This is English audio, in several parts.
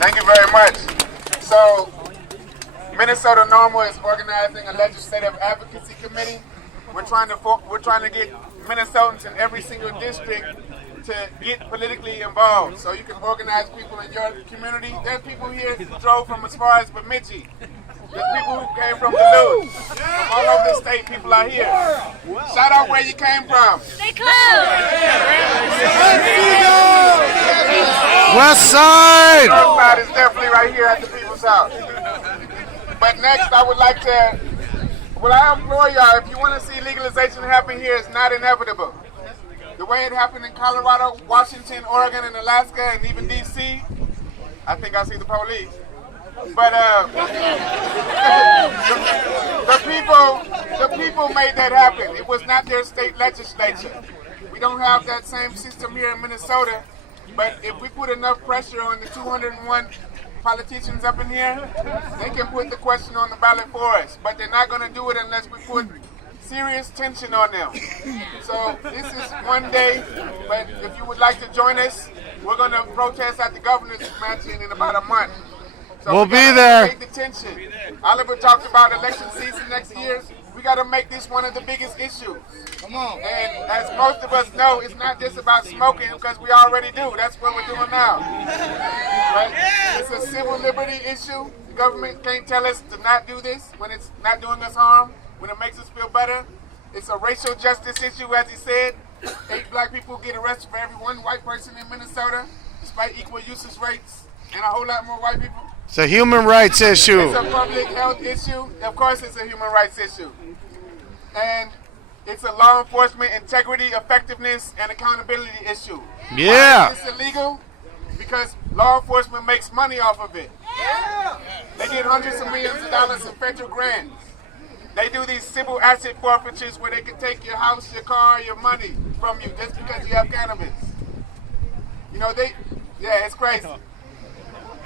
Thank you very much. So, Minnesota NORML is organizing a legislative advocacy committee. We're trying to get Minnesotans in every single district to get politically involved. So you can organize people in your community. There's people here who drove from as far as Bemidji. There's people who came from Duluth. From all over the state, people are here. Shout out where you came from. Stay close. West Side! North Side is definitely right here at the People's House. But next, I would like to, I implore y'all, if you want to see legalization happen here, it's not inevitable. The way it happened in Colorado, Washington, Oregon, and Alaska, and even D.C., I think I see the police. But the people made that happen. It was not their state legislature. We don't have that same system here in Minnesota. But if we put enough pressure on the 201 politicians up in here, they can put the question on the ballot for us. But they're not going to do it unless we put serious tension on them. So this is one day, but if you would like to join us, we're going to protest at the governor's mansion in about a month. So we'll be there. Take the tension. Oliver talked about election season next year. We got to make this one of the biggest issues. Come on. And as most of us know, it's not just about smoking, because we already do. That's what we're doing now. Right? It's a civil liberty issue. The government can't tell us to not do this when it's not doing us harm, when it makes us feel better. It's a racial justice issue, as he said. 8 black people get arrested for every 1 white person in Minnesota, despite equal usage rates and a whole lot more white people. It's a human rights issue. It's a public health issue. Of course it's a human rights issue. And it's a law enforcement integrity, effectiveness, and accountability issue. Yeah. Why is this illegal? Because law enforcement makes money off of it. Yeah. They get hundreds of millions of dollars in federal grants. They do these civil asset forfeitures where they can take your house, your car, your money from you just because you have cannabis. You know, it's crazy.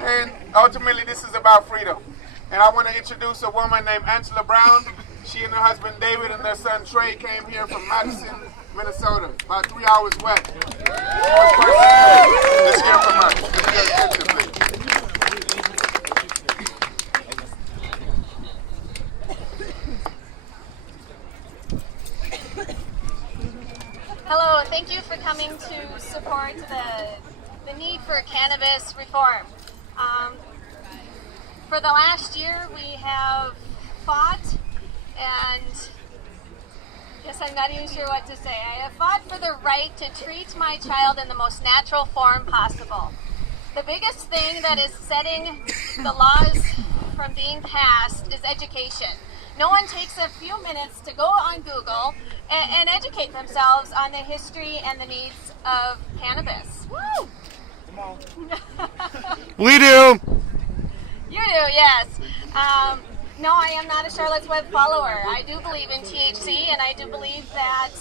And ultimately, this is about freedom. And I want to introduce a woman named Angela Brown. She and her husband David and their son Trey came here from Madison, Minnesota, about 3 hours west. Let's hear from her. Hello, thank you for coming to support the need for cannabis reform. For the last year, we have fought, and yes, I'm not even sure what to say. I have fought for the right to treat my child in the most natural form possible. The biggest thing that is setting the laws from being passed is education. No one takes a few minutes to go on Google and educate themselves on the history and the needs of cannabis. Woo! We do. You do, yes. No, I am not a Charlotte's Web follower. I do believe in THC, and I do believe that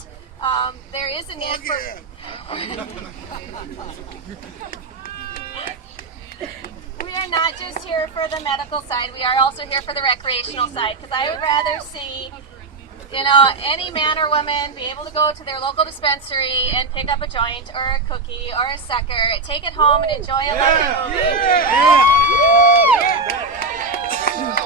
there is a need for... We are not just here for the medical side. We are also here for the recreational side, because I would rather see, any man or woman be able to go to their local dispensary and pick up a joint or a cookie or a sucker, take it home and enjoy a lovely movie.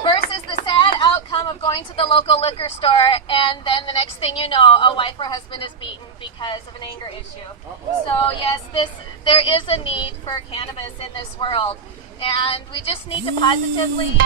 Versus the sad outcome of going to the local liquor store and then the next thing you know, a wife or husband is beaten because of an anger issue. So yes, there is a need for cannabis in this world, and we just need to positively